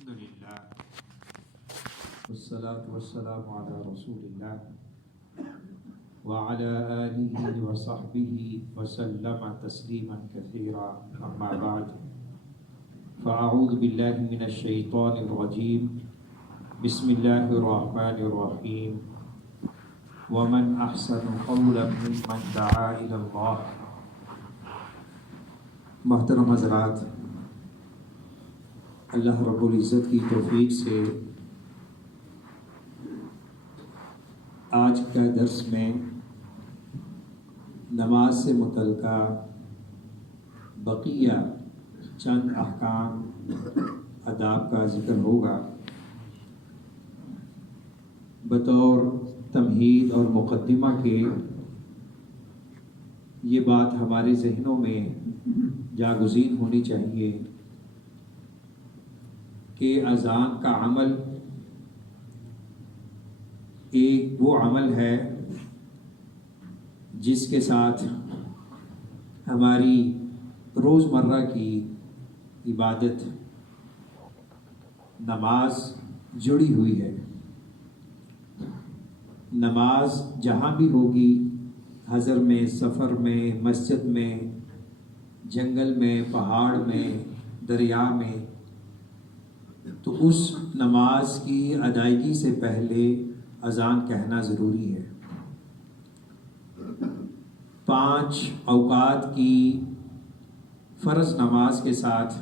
الحمد للہ والصلاة والسلام علی رسول اللہ وعلی آلہ وصحبہ وسلم تسلیما کثیرا اما بعد فاعوذ باللہ من الشیطان الرجیم بسم اللہ الرحمن الرحیم ومن احسن قولا ممن دعا الی اللہ۔ محترم حضرات، اللہ رب العزت کی توفیق سے آج کا درس میں نماز سے متعلقہ بقیہ چند احکام آداب کا ذکر ہوگا۔ بطور تمہید اور مقدمہ کے یہ بات ہمارے ذہنوں میں جاگزین ہونی چاہیے کہ اذان کا عمل ایک وہ عمل ہے جس کے ساتھ ہماری روزمرہ کی عبادت نماز جڑی ہوئی ہے۔ نماز جہاں بھی ہوگی، حضر میں، سفر میں، مسجد میں، جنگل میں، پہاڑ میں، دریا میں، تو اس نماز کی ادائیگی سے پہلے اذان کہنا ضروری ہے۔ 5 اوقات کی فرض نماز کے ساتھ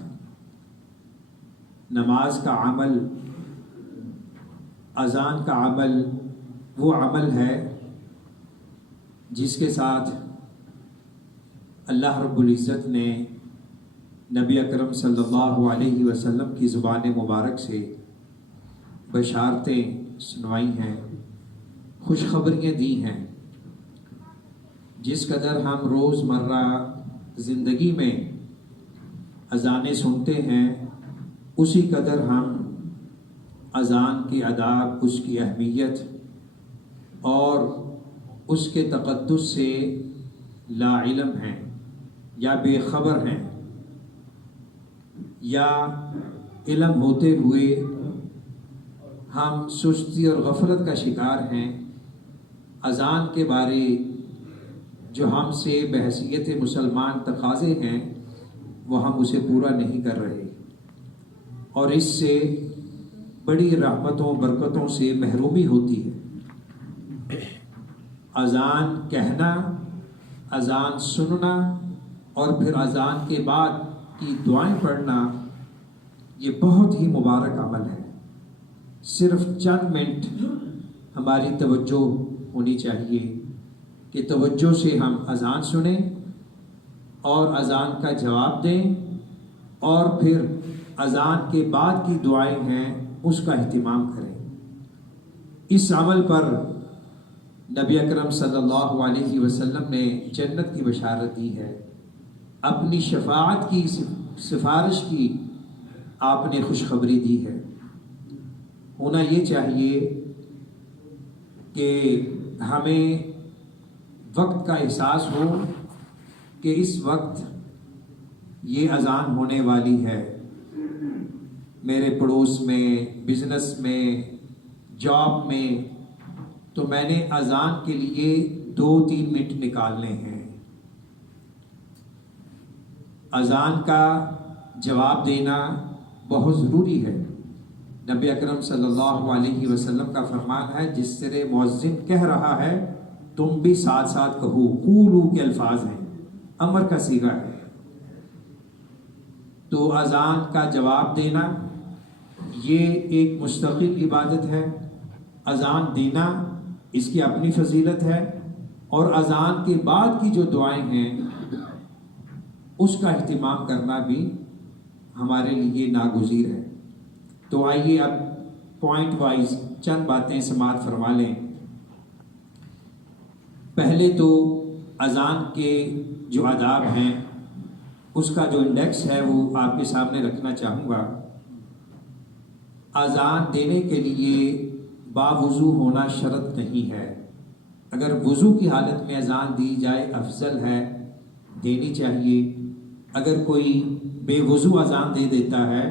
نماز کا عمل، اذان کا عمل وہ عمل ہے جس کے ساتھ اللہ رب العزت نے نبی اکرم صلی اللہ علیہ وسلم کی زبان مبارک سے بشارتیں سنوائی ہیں، خوشخبریاں دی ہیں۔ جس قدر ہم روزمرہ زندگی میں اذانیں سنتے ہیں، اسی قدر ہم اذان کے آداب، اس کی اہمیت اور اس کے تقدس سے لا علم ہیں یا بے خبر ہیں، یا علم ہوتے ہوئے ہم سستی اور غفلت کا شکار ہیں۔ اذان کے بارے جو ہم سے بحیثیت مسلمان تقاضے ہیں، وہ ہم اسے پورا نہیں کر رہے، اور اس سے بڑی رحمتوں برکتوں سے محرومی ہوتی ہے۔ اذان کہنا، اذان سننا اور پھر اذان کے بعد کی دعائیں پڑھنا، یہ بہت ہی مبارک عمل ہے۔ صرف چند منٹ ہماری توجہ ہونی چاہیے کہ توجہ سے ہم اذان سنیں اور اذان کا جواب دیں، اور پھر اذان کے بعد کی دعائیں ہیں اس کا اہتمام کریں۔ اس عمل پر نبی اکرم صلی اللہ علیہ وسلم نے جنت کی بشارت دی ہے، اپنی شفاعت کی سفارش کی آپ نے خوشخبری دی ہے۔ ہونا یہ چاہیے کہ ہمیں وقت کا احساس ہو کہ اس وقت یہ اذان ہونے والی ہے۔ میرے پڑوس میں، بزنس میں، جاب میں، تو میں نے اذان کے لیے 2-3 منٹ نکالنے ہیں۔ اذان کا جواب دینا بہت ضروری ہے۔ نبی اکرم صلی اللہ علیہ وسلم کا فرمان ہے، جس طرح مؤذن کہہ رہا ہے تم بھی ساتھ ساتھ کہو۔ قولو کے الفاظ ہیں، امر کا صیغہ ہے۔ تو اذان کا جواب دینا یہ ایک مستقل عبادت ہے۔ اذان دینا اس کی اپنی فضیلت ہے، اور اذان کے بعد کی جو دعائیں ہیں اس کا اہتمام کرنا بھی ہمارے لیے ناگزیر ہے۔ تو آئیے اب پوائنٹ وائز چند باتیں سماعت فرما لیں۔ پہلے تو اذان کے جو آداب ہیں اس کا جو انڈیکس ہے وہ آپ کے سامنے رکھنا چاہوں گا۔ اذان دینے کے لیے باوضو ہونا شرط نہیں ہے۔ اگر وضو کی حالت میں اذان دی جائے افضل ہے، دینی چاہیے۔ اگر کوئی بے وضو اذان دے دیتا ہے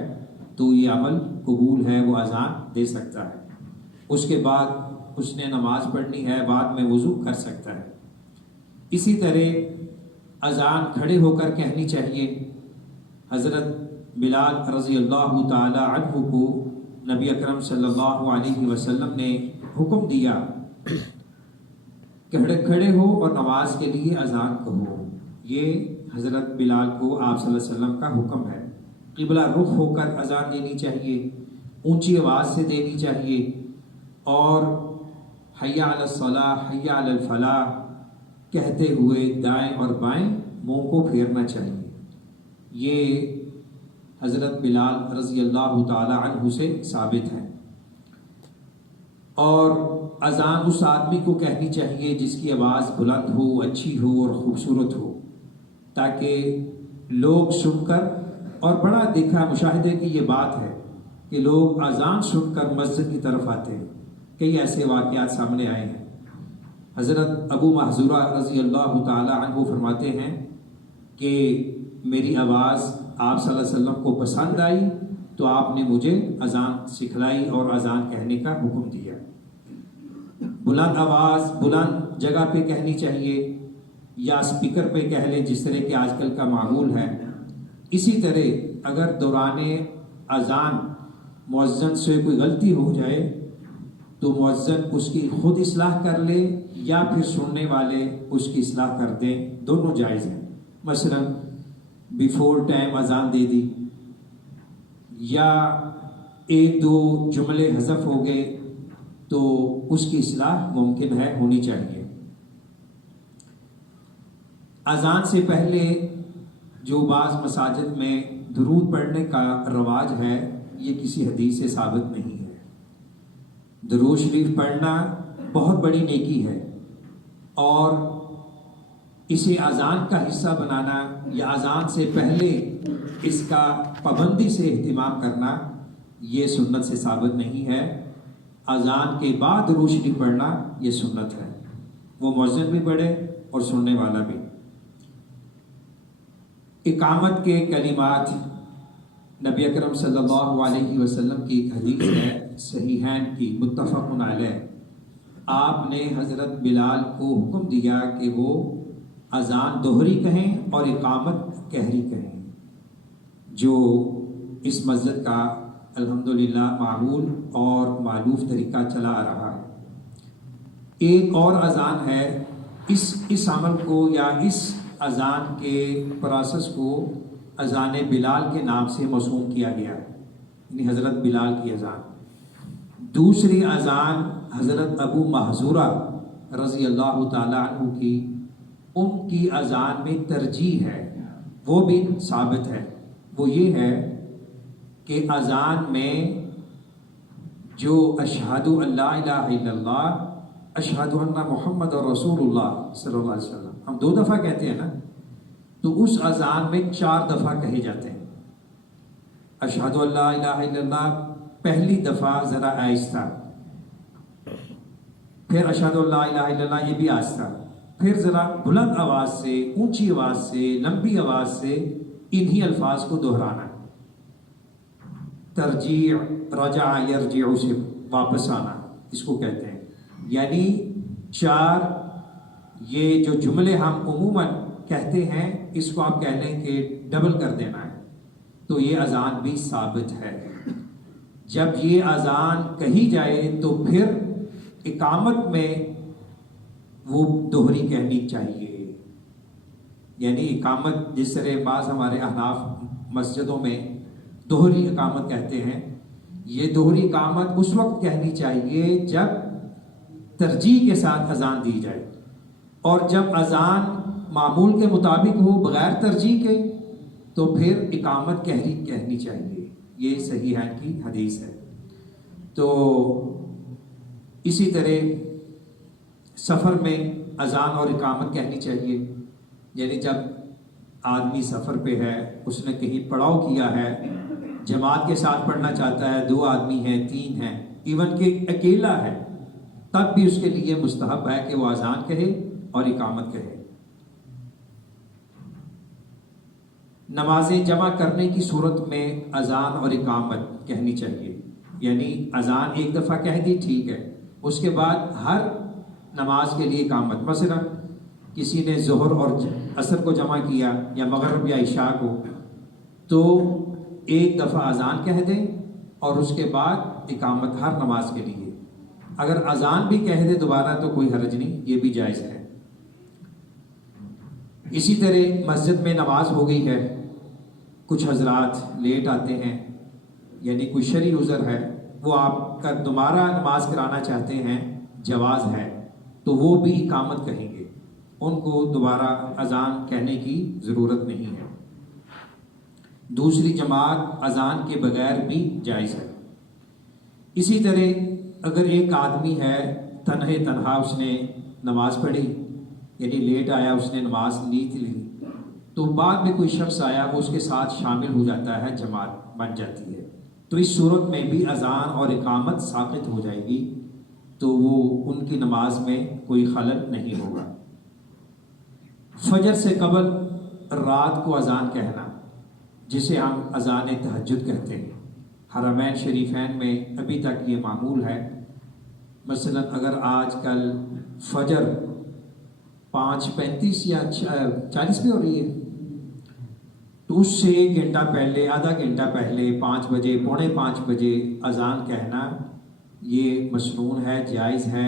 تو یہ عمل قبول ہے، وہ اذان دے سکتا ہے۔ اس کے بعد اس نے نماز پڑھنی ہے، بعد میں وضو کر سکتا ہے۔ اسی طرح اذان کھڑے ہو کر کہنی چاہیے۔ حضرت بلال رضی اللہ تعالی عنہ کو نبی اکرم صلی اللہ علیہ وسلم نے حکم دیا کہ کھڑے ہو اور نماز کے لیے اذان کہو۔ یہ حضرت بلال کو آپ صلی اللہ علیہ وسلم کا حکم ہے۔ قبلہ رخ ہو کر اذان دینی چاہیے، اونچی آواز سے دینی چاہیے، اور حی علی الصلاح حی علی الفلاح کہتے ہوئے دائیں اور بائیں منہ کو پھیرنا چاہیے۔ یہ حضرت بلال رضی اللہ تعالی عنہ سے ثابت ہے۔ اور اذان اس آدمی کو کہنی چاہیے جس کی آواز بلند ہو، اچھی ہو اور خوبصورت ہو، تاکہ لوگ سن کر، اور بڑا دیکھا مشاہدے کی یہ بات ہے کہ لوگ اذان سن کر مسجد کی طرف آتے ہیں۔ کئی ایسے واقعات سامنے آئے ہیں۔ حضرت ابو محذورہ رضی اللہ تعالی عنہ فرماتے ہیں کہ میری آواز آپ صلی اللہ علیہ وسلم کو پسند آئی تو آپ نے مجھے اذان سکھلائی اور اذان کہنے کا حکم دیا۔ بلند آواز بلند جگہ پہ کہنی چاہیے، یا اسپیکر پہ کہہ لیں جس طرح کہ آج کل کا معمول ہے۔ اسی طرح اگر دوران اذان مؤذن سے کوئی غلطی ہو جائے تو مؤذن اس کی خود اصلاح کر لے یا پھر سننے والے اس کی اصلاح کر دیں، دونوں جائز ہیں۔ مثلا بیفور ٹائم اذان دے دی، یا ایک دو جملے حذف ہو گئے تو اس کی اصلاح ممکن ہے، ہونی چاہیے۔ اذان سے پہلے جو بعض مساجد میں درود پڑھنے کا رواج ہے، یہ کسی حدیث سے ثابت نہیں ہے۔ درود شریف پڑھنا بہت بڑی نیکی ہے، اور اسے اذان کا حصہ بنانا یا اذان سے پہلے اس کا پابندی سے اہتمام کرنا، یہ سنت سے ثابت نہیں ہے۔ اذان کے بعد درود شریف پڑھنا یہ سنت ہے، وہ مؤذن بھی پڑھے اور سننے والا بھی۔ اقامت کے کلمات، نبی اکرم صلی اللہ علیہ وسلم کی ایک حدیث ہے صحیحین کی، متفق علیہ۔ آپ نے حضرت بلال کو حکم دیا کہ وہ اذان دوہری کہیں اور اقامت کہری کہیں، جو اس مسجد کا الحمدللہ معمول اور معروف طریقہ چلا آ رہا ہے۔ ایک اور اذان ہے، اس عمل کو یا اس اذان کے پروسیس کو اذان بلال کے نام سے موسوم کیا گیا ہے، یعنی حضرت بلال کی اذان۔ دوسری اذان حضرت ابو محذورہ رضی اللہ تعالی عنہ کی، ان کی اذان میں ترجیح ہے، وہ بھی ثابت ہے۔ وہ یہ ہے کہ اذان میں جو اشہد ان لا الہ الا اللہ، اشہد ان محمد رسول اللہ صلی اللہ علیہ وسلم، ہم 2 دفعہ کہتے ہیں نا، تو اس اذان میں 4 دفعہ کہے جاتے ہیں۔ اشہد ان لا الہ الا اللہ پہلی دفعہ ذرا آہستہ، پھر اشہد ان لا الہ الا اللہ یہ بھی آہستہ، پھر ذرا بلند آواز سے، اونچی آواز سے، لمبی آواز سے انہی الفاظ کو دہرانا ہے۔ ترجیع، رجع یرجع سے واپس آنا اس کو کہتے ہیں۔ یعنی 4 یہ جو جملے ہم عموماً کہتے ہیں، اس کو آپ کہہ لیں کہ ڈبل کر دینا ہے، تو یہ اذان بھی ثابت ہے۔ جب یہ اذان کہی جائے تو پھر اقامت میں وہ دوہری کہنی چاہیے۔ یعنی اقامت جس طرح بعض ہمارے احناف مسجدوں میں دوہری اقامت کہتے ہیں، یہ دوہری اقامت اس وقت کہنی چاہیے جب ترجیح کے ساتھ اذان دی جائے، اور جب اذان معمول کے مطابق ہو بغیر ترجیح کے تو پھر اقامت کہری کہنی چاہیے۔ یہ صحیح ہے کی حدیث ہے۔ تو اسی طرح سفر میں اذان اور اقامت کہنی چاہیے، یعنی جب آدمی سفر پہ ہے، اس نے کہیں پڑاؤ کیا ہے، جماعت کے ساتھ پڑھنا چاہتا ہے، 2 آدمی ہیں، 3 ہیں، ایون کہ اکیلا ہے، تب بھی اس کے لیے مستحب ہے کہ وہ اذان کہے اور اقامت کہے۔ نمازیں جمع کرنے کی صورت میں اذان اور اقامت کہنی چاہیے، یعنی اذان ایک دفعہ کہہ دی ٹھیک ہے، اس کے بعد ہر نماز کے لیے اقامت. مثلا کسی نے ظہر اور عصر کو جمع کیا یا مغرب یا عشاء کو، تو ایک دفعہ اذان کہہ دیں اور اس کے بعد اقامت ہر نماز کے لیے. اگر اذان بھی کہہ دے دوبارہ تو کوئی حرج نہیں، یہ بھی جائز ہے. اسی طرح مسجد میں نماز ہو گئی ہے، کچھ حضرات لیٹ آتے ہیں، یعنی کوئی شرعی عذر ہے، وہ آپ کا دوبارہ نماز کرانا چاہتے ہیں، جواز ہے، تو وہ بھی اقامت کہیں گے، ان کو دوبارہ اذان کہنے کی ضرورت نہیں ہے. دوسری جماعت اذان کے بغیر بھی جائز ہے. اسی طرح اگر ایک آدمی ہے تنہا اس نے نماز پڑھی، یعنی لیٹ آیا، اس نے نماز نیت لی، تو بعد میں کوئی شخص آیا وہ اس کے ساتھ شامل ہو جاتا ہے، جماعت بن جاتی ہے، تو اس صورت میں بھی اذان اور اقامت ساقط ہو جائے گی، تو وہ ان کی نماز میں کوئی خلل نہیں ہوگا. فجر سے قبل رات کو اذان کہنا، جسے ہم اذان تہجد کہتے ہیں، حرمین شریفین میں ابھی تک یہ معمول ہے. مثلا اگر آج کل فجر 5:35 یا 40 پہ ہو رہی ہے، تو اس سے 1 گھنٹہ پہلے، آدھا گھنٹہ پہلے، 5 بجے، 4:45 بجے اذان کہنا یہ مسنون ہے، جائز ہے.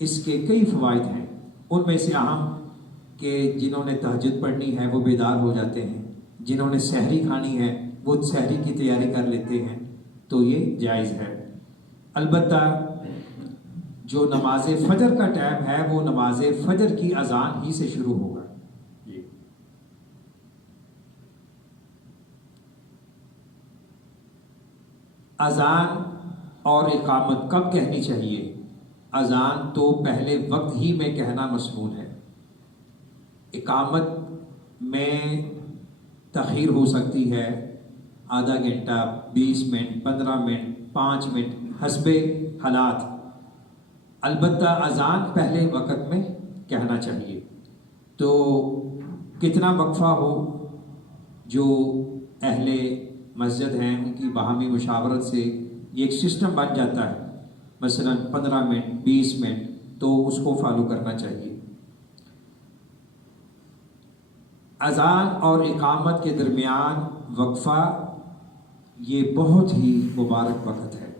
اس کے کئی فوائد ہیں، ان میں سے اہم کہ جنہوں نے تہجد پڑھنی ہے وہ بیدار ہو جاتے ہیں، جنہوں نے سحری کھانی ہے وہ سحری کی تیاری کر لیتے ہیں، تو یہ جائز ہے. البتہ جو نماز فجر کا ٹائم ہے وہ نماز فجر کی اذان ہی سے شروع ہوگا. اذان اور اقامت کب کہنی چاہیے؟ اذان تو پہلے وقت ہی میں کہنا مسنون ہے. اقامت میں تاخیر ہو سکتی ہے، آدھا گھنٹہ، 20 منٹ، 15 منٹ، 5 منٹ، حسب حالات. البتہ اذان پہلے وقت میں کہنا چاہیے. تو کتنا وقفہ ہو، جو اہل مسجد ہیں ان کی باہمی مشاورت سے یہ ایک سسٹم بن جاتا ہے، مثلا 15 منٹ، 20 منٹ، تو اس کو فالو کرنا چاہیے. اذان اور اقامت کے درمیان وقفہ یہ بہت ہی مبارک وقت ہے،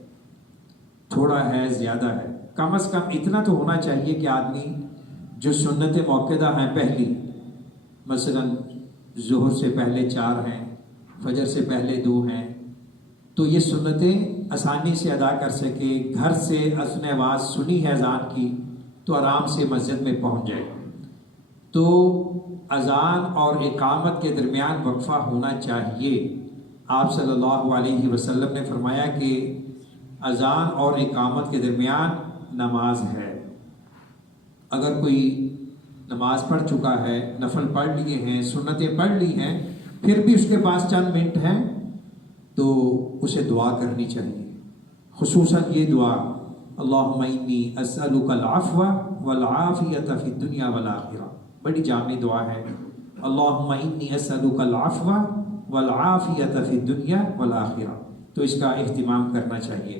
تھوڑا ہے زیادہ ہے، کم از کم اتنا تو ہونا چاہیے کہ آدمی جو سنت موقدہ ہیں پہلی، مثلا ظہر سے پہلے 4 ہیں، فجر سے پہلے 2 ہیں، تو یہ سنتیں آسانی سے ادا کر سکے. گھر سے اس نے آواز سنی ہے اذان کی تو آرام سے مسجد میں پہنچ جائے. تو اذان اور اقامت کے درمیان وقفہ ہونا چاہیے. آپ صلی اللہ علیہ وسلم نے فرمایا کہ اذان اور اقامت کے درمیان نماز ہے. اگر کوئی نماز پڑھ چکا ہے، نفل پڑھ لیے ہیں، سنتیں پڑھ لی ہیں، پھر بھی اس کے پاس چند منٹ ہیں، تو اسے دعا کرنی چاہیے. خصوصاً یہ دعا، اللہم انی اسألک العفو والعافیۃ فی الدنیا والآخرہ، بڑی جامع دعا ہے. اللہم انی اسألک العفو والعافیۃ فی الدنیا والآخرہ، تو اس کا اہتمام کرنا چاہیے.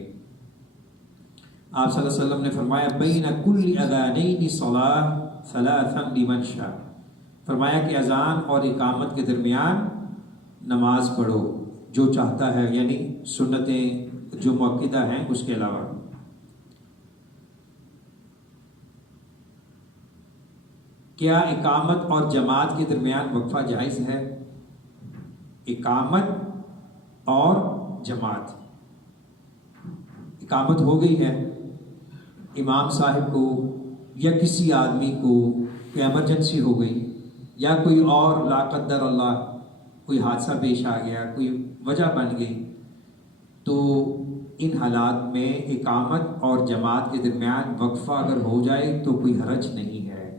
آپ صلی اللہ علیہ وسلم نے فرمایا بین کل اذانین صلاۃ ثلاثا لمن شاء، فرمایا کہ اذان اور اقامت کے درمیان نماز پڑھو جو چاہتا ہے، یعنی سنتیں جو موقدہ ہیں اس کے علاوہ. کیا اقامت اور جماعت کے درمیان وقفہ جائز ہے؟ اقامت اور جماعت، اقامت ہو گئی ہے، امام صاحب کو یا کسی آدمی کو کوئی ایمرجنسی ہو گئی یا کوئی اور لا قدر اللہ کوئی حادثہ پیش آ گیا، کوئی وجہ بن گئی، تو ان حالات میں اقامت اور جماعت کے درمیان وقفہ اگر ہو جائے تو کوئی حرج نہیں ہے،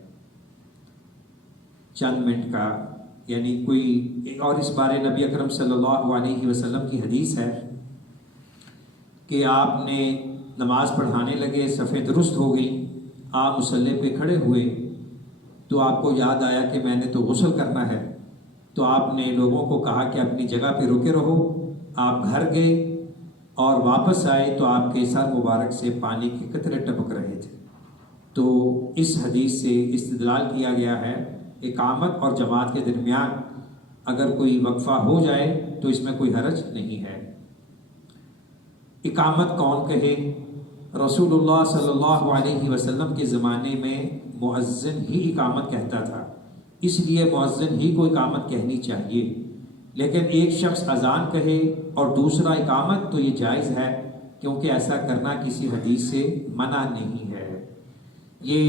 چند منٹ کا. یعنی کوئی، اور اس بارے نبی اکرم صلی اللہ علیہ وسلم کی حدیث ہے کہ آپ نے نماز پڑھانے لگے، صفیں درست ہو گئی، آپ مصلی پہ کھڑے ہوئے تو آپ کو یاد آیا کہ میں نے تو غسل کرنا ہے، تو آپ نے لوگوں کو کہا کہ اپنی جگہ پہ رکے رہو. آپ گھر گئے اور واپس آئے تو آپ کے سر مبارک سے پانی کے قطرے ٹپک رہے تھے. تو اس حدیث سے استدلال کیا گیا ہے اقامت اور جماعت کے درمیان اگر کوئی وقفہ ہو جائے تو اس میں کوئی حرج نہیں ہے. اقامت کون کہے؟ رسول اللہ صلی اللہ علیہ وسلم کے زمانے میں مؤذن ہی اقامت کہتا تھا، اس لیے مؤذن ہی کو اقامت کہنی چاہیے. لیکن ایک شخص اذان کہے اور دوسرا اقامت تو یہ جائز ہے، کیونکہ ایسا کرنا کسی حدیث سے منع نہیں ہے. یہ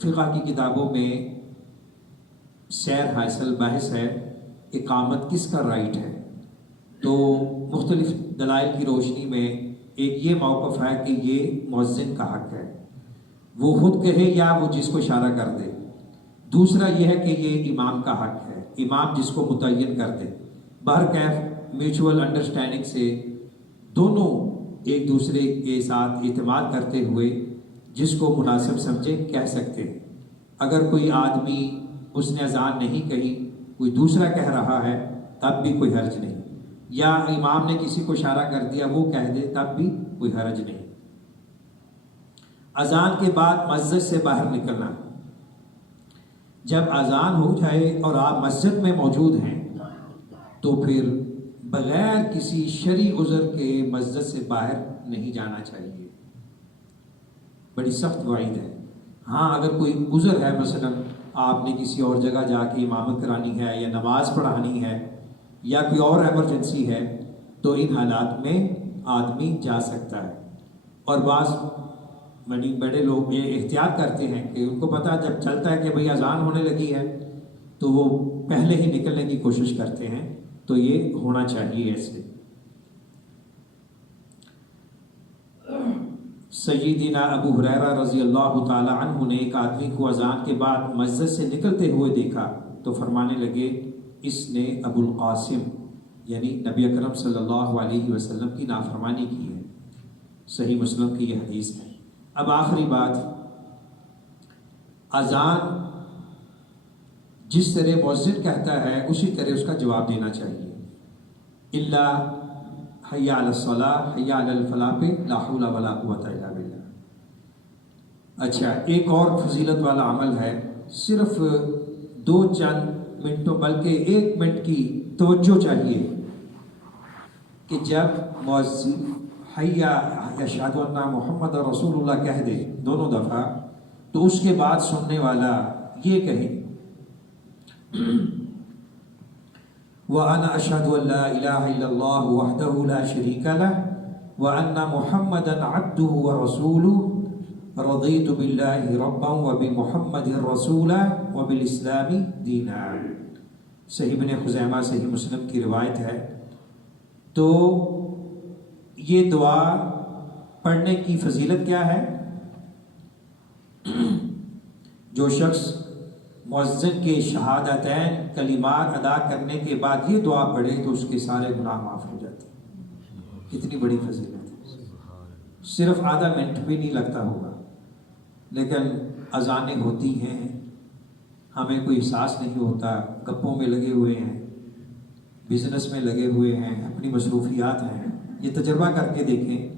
فقہ کی کتابوں میں سیر حاصل بحث ہے اقامت کس کا رائٹ ہے. تو مختلف دلائل کی روشنی میں ایک یہ موقف ہے کہ یہ مؤذن کا حق ہے، وہ خود کہے یا وہ جس کو اشارہ کر دے. دوسرا یہ ہے کہ یہ امام کا حق ہے، امام جس کو متعین کر دے. بہرکیف میوچول انڈرسٹینڈنگ سے دونوں ایک دوسرے کے ساتھ اعتماد کرتے ہوئے جس کو مناسب سمجھے کہہ سکتے ہیں. اگر کوئی آدمی اس نے اذان نہیں کہی، کوئی دوسرا کہہ رہا ہے، تب بھی کوئی حرج نہیں. یا امام نے کسی کو اشارہ کر دیا وہ کہہ دے، تب بھی کوئی حرج نہیں. اذان کے بعد مسجد سے باہر نکلنا. جب اذان ہو جائے اور آپ مسجد میں موجود ہیں تو پھر بغیر کسی شرعی عذر کے مسجد سے باہر نہیں جانا چاہیے. بڑی سخت وعید ہے. ہاں اگر کوئی عذر ہے، مثلا آپ نے کسی اور جگہ جا کے امامت کرانی ہے یا نماز پڑھانی ہے یا کوئی اور ایمرجنسی ہے، تو ان حالات میں آدمی جا سکتا ہے. اور بعض بڑے لوگ یہ احتیاط کرتے ہیں کہ ان کو پتہ جب چلتا ہے کہ بھئی اذان ہونے لگی ہے تو وہ پہلے ہی نکلنے کی کوشش کرتے ہیں. تو یہ ہونا چاہیے ایسے. سیدنا ابو ہریرہ رضی اللہ تعالی عنہ نے ایک آدمی کو اذان کے بعد مسجد سے نکلتے ہوئے دیکھا تو فرمانے لگے اس نے ابو القاسم یعنی نبی اکرم صلی اللہ علیہ وسلم کی نافرمانی کی ہے. صحیح مسلم کی یہ حدیث ہے. اب آخری بات، اذان جس طرح مؤذن کہتا ہے اسی طرح اس کا جواب دینا چاہیے. الا حی علی الصلاۃ حی علی الفلاح پہ لا حول ولا قوۃ الا باللہ. اچھا، ایک اور فضیلت والا عمل ہے، صرف 2 چند منٹوں بلکہ 1 منٹ کی توجہ چاہیے کہ جب مؤذن حی اشہد ان محمد رسول اللہ کہہ دے 2 دفعہ تو اس کے بعد سننے والا یہ کہے وَأَنَا أَشْهَدُ أَن لَا إِلَهَ إِلَّا اللَّهُ وَحْدَهُ لَا شَرِيكَ لَهُ وَأَنَّ مُحَمَّدًا عَبْدُهُ وَرَسُولُهُ رَضِيتُ بِاللَّهِ رَبًّا وَبِمُحَمَّدٍ رَسُولًا وَبِالْإِسْلَامِ دِينًا. صحیح ابن خزیمہ صحیح مسلم کی روایت ہے. تو یہ دعا پڑھنے کی فضیلت کیا ہے؟ جو شخص مؤذن کے شہادتین کلمات ادا کرنے کے بعد یہ دعا پڑھے تو اس کے سارے گناہ معاف ہو جاتے ہیں. کتنی بڑی فضیلت ہے. صرف آدھا منٹ بھی نہیں لگتا ہوگا، لیکن اذانیں ہوتی ہیں، ہمیں کوئی احساس نہیں ہوتا، گپوں میں لگے ہوئے ہیں، بزنس میں لگے ہوئے ہیں، اپنی مصروفیات ہیں. یہ تجربہ کر کے دیکھیں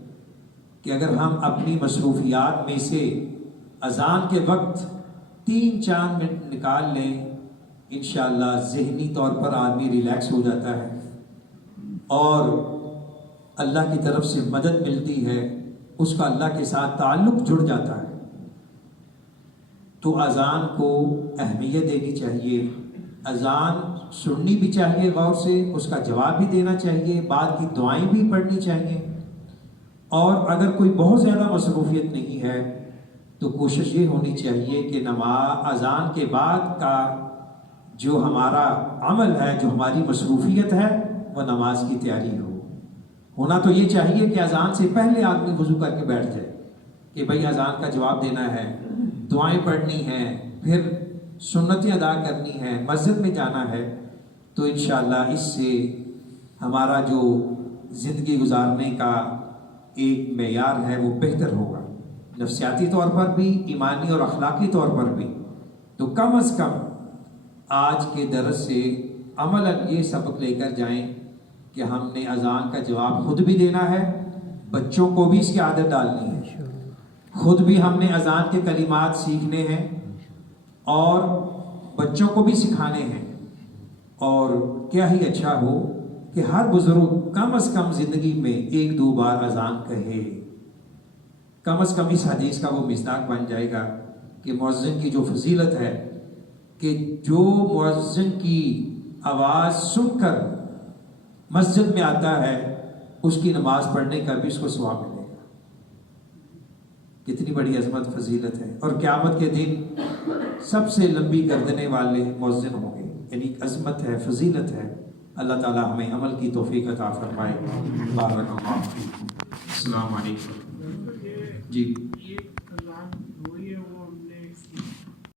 کہ اگر ہم اپنی مصروفیات میں سے اذان کے وقت 3-4 منٹ نکال لیں، انشاءاللہ ذہنی طور پر آدمی ریلیکس ہو جاتا ہے اور اللہ کی طرف سے مدد ملتی ہے، اس کا اللہ کے ساتھ تعلق جڑ جاتا ہے. تو اذان کو اہمیت دینی چاہیے، اذان سننی بھی چاہیے غور سے، اس کا جواب بھی دینا چاہیے، بعد کی دعائیں بھی پڑھنی چاہیے. اور اگر کوئی بہت زیادہ مصروفیت نہیں ہے تو کوشش یہ ہونی چاہیے کہ اذان کے بعد کا جو ہمارا عمل ہے، جو ہماری مصروفیت ہے، وہ نماز کی تیاری ہو. ہونا تو یہ چاہیے کہ اذان سے پہلے آدمی وضو کر کے بیٹھ جائے کہ بھئی اذان کا جواب دینا ہے، دعائیں پڑھنی ہیں، پھر سنتیں ادا کرنی ہے، مسجد میں جانا ہے. تو انشاءاللہ اس سے ہمارا جو زندگی گزارنے کا ایک معیار ہے وہ بہتر ہوگا، نفسیاتی طور پر بھی، ایمانی اور اخلاقی طور پر بھی. تو کم از کم آج کے درس سے عملاً یہ سبق لے کر جائیں کہ ہم نے اذان کا جواب خود بھی دینا ہے، بچوں کو بھی اس کی عادت ڈالنی ہے، خود بھی ہم نے اذان کے کلمات سیکھنے ہیں اور بچوں کو بھی سکھانے ہیں۔ اور کیا ہی اچھا ہو کہ ہر بزرگ کم از کم زندگی میں 1-2 بار اذان کہے، کم از کم اس حدیث کا وہ مصداق بن جائے گا کہ مؤذن کی جو فضیلت ہے کہ جو مؤذن کی آواز سن کر مسجد میں آتا ہے اس کی نماز پڑھنے کا بھی اس کو ثواب ملے گا۔ کتنی بڑی عظمت فضیلت ہے، اور قیامت کے دن سب سے لمبی گردنے والے مؤذن ہوں گے، یعنی عظمت ہے، فضیلت ہے۔ اللہ تعالی ہمیں عمل کی توفیق عطا فرمائے۔ بارک اللہ فیکم۔ السلام علیکم۔ جی